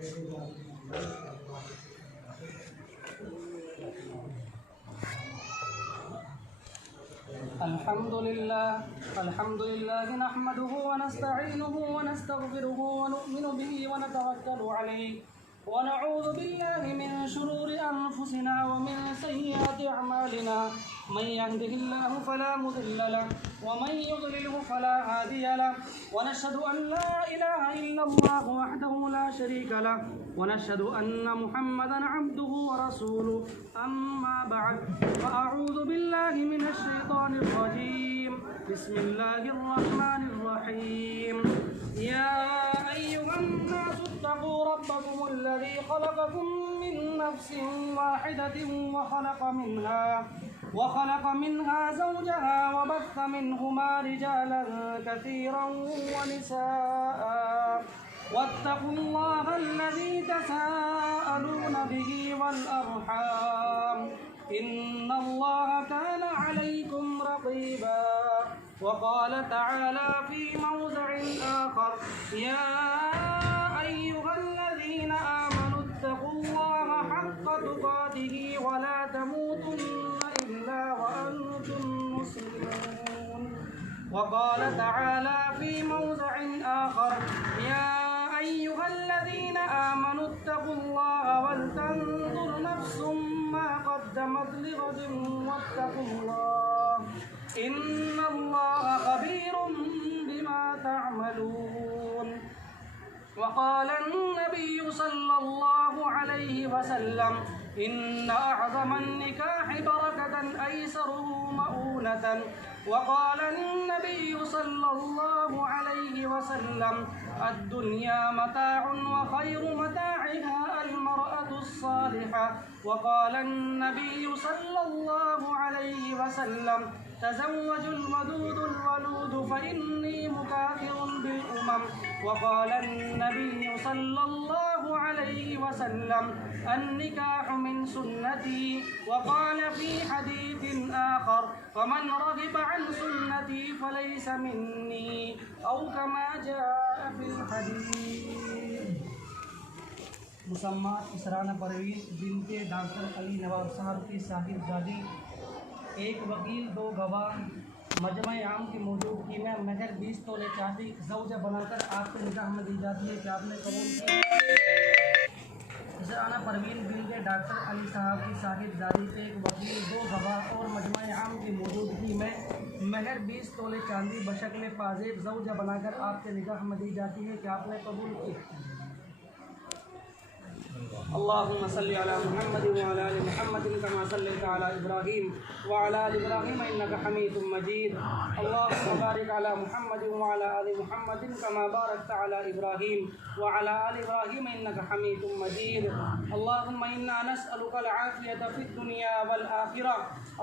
الحمد لله نحمده ونستعينه ونستغفره ونؤمن به ونتوكل عليه ونعوذ بالله من شرور أنفسنا ومن سيئات أعمالنا من يهده الله فلا مضل له ومن يضلله فلا هادي له ونشهد أن لا إله إلا الله وحده لا شريك له ونشهد أن محمدا عبده ورسوله أما بعد فأعوذ بالله من الشيطان الرجيم بسم الله الرحمن الرحيم يا أيها الناس اتقوا ربكم الذي خلقكم من نفس واحدة وخلق منها زوجها وبث منهما رجالا كثيرا ونساء واتقوا الله الذي تساءلون به والأرحام إن الله كان عليكم رقيبا وقال تعالى في موضع آخر يا أيها الذين آمنوا اتقوا الله حق تقاته ولا تموتن إلا وأنتم مسلمون وقال تعالى في موضع آخر يا أيها الذين آمنوا اتقوا الله ولتنظر نفس ما قدمت لغد واتقوا الله إن الله خبير بما تعملون وقال النبي صلى الله عليه وسلم إن أعظم النكاح بركة أيسره مؤونة وقال النبي صلى الله عليه وسلم الدنيا متاع وخير متاعها المرأة الصالحة وقال النبي صلى الله عليه وسلم تزوجوا الودود الولود فإني مكاثر بالأمم وقال النبي صلى الله عليه وسلم النكاح من سنتي وقال في حديث آخر فمن رغب عن سنتي فليس مني أو كما جاء في الحديث. مسمات اسرانہ پروین بنت ڈاکٹر علی نواب صاحب کی صاحبزادی، ایک وکیل، 2 گواہ، مجمع عام کی موجودگی میں مہر 20 تولے چاندی زوجہ بنا کر آپ کے نکاح میں دی جاتی ہے کہ آپ نے قبول کی؟ اسرانہ پروین بنت ڈاکٹر علی صاحب کی صاحبزادی، ایک وکیل، 2 گواہ اور مجمع عام کی موجودگی میں مہر 20 تولے چاندی بشکل پازیب زوجہ بنا کر آپ کے نکاح میں دی جاتی ہے کہ آپ نے قبول کی؟ اللهم صل على محمد وعلى آل محمد كما صليت على إبراهيم وعلى آل إبراهيم إنك حميد مجيد. اللهم بارك على محمد وعلى آل محمد كما باركت على إبراهيم وعلى آل إبراهيم إنك حميد مجيد. اللهم إنا نسألك العافية في الدنيا والآخرة.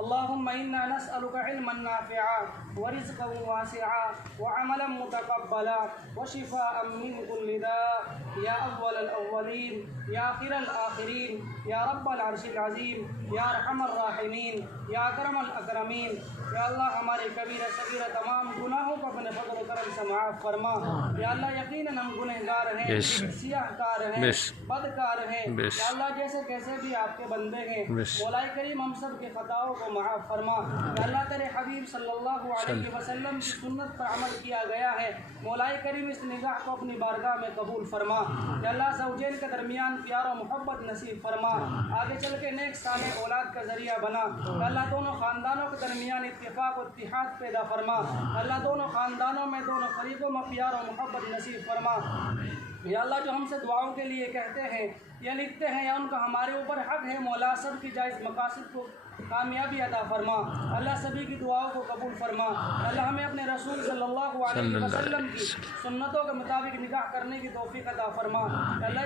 اللهم إنا نسألك علما نافعا ورزقا واسعا وعملا متقبلا وشفاء من كل داء يا أول الأولين يا آخر الآخرين یا رب العرش العظیم یا ارحم الراحمین یا اکرم الاکرمین. یا اللہ ہمارے کبیرہ صغیرہ تمام گناہوں کو اپنے فضل و کرم سے معاف فرما. یا اللہ یقیناً ہم گنہگار ہیں، سیاہ کار ہیں، بدکار ہیں. یا اللہ جیسے کیسے بھی آپ کے بندے ہیں، مولا کریم ہم سب کے خطاؤں کو معاف فرما. یا اللہ تیرے حبیب صلی اللہ علیہ وسلم کی سنت پر عمل کیا گیا ہے، مولا کریم اس نگاہ کو اپنی بارگاہ میں قبول فرما. یا اللہ زوجین کے درمیان پیار و محبت نصیب فرما، آگے چل کے نیک صالح اولاد کا ذریعہ بنا. اللہ دونوں خاندانوں کے درمیان اتفاق و اتحاد پیدا فرما. اللہ دونوں خاندانوں میں، دونوں فریقوں میں پیار و محبت نصیب فرما. یا اللہ جو ہم سے دعاؤں کے لیے کہتے ہیں یا لکھتے ہیں یا ان کا ہمارے اوپر حق ہے، مولا سب کی جائز مقاصد کو کامیابی عطا فرما. اللہ سبھی کی دعاؤں کو قبول فرما. اللہ ہمیں اپنے رسول صلی اللہ علیہ وسلم کی سنتوں کے مطابق نکاح کرنے کی توفیق عطا فرما. اللہ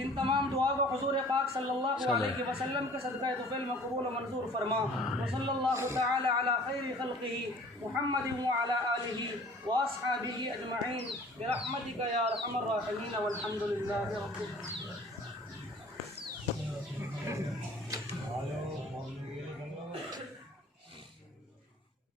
ان تمام دعاؤں کو حضور پاک صلی اللہ علیہ وسلم کے صدقہ طفیل میں قبول و منظور فرما. وصلی اللہ تعالی علی خیر خلقہ محمد وعلی آلہ واصحابہ اجمعین برحمتک یا ارحم الراحمین والحمد للہ رب العالمین.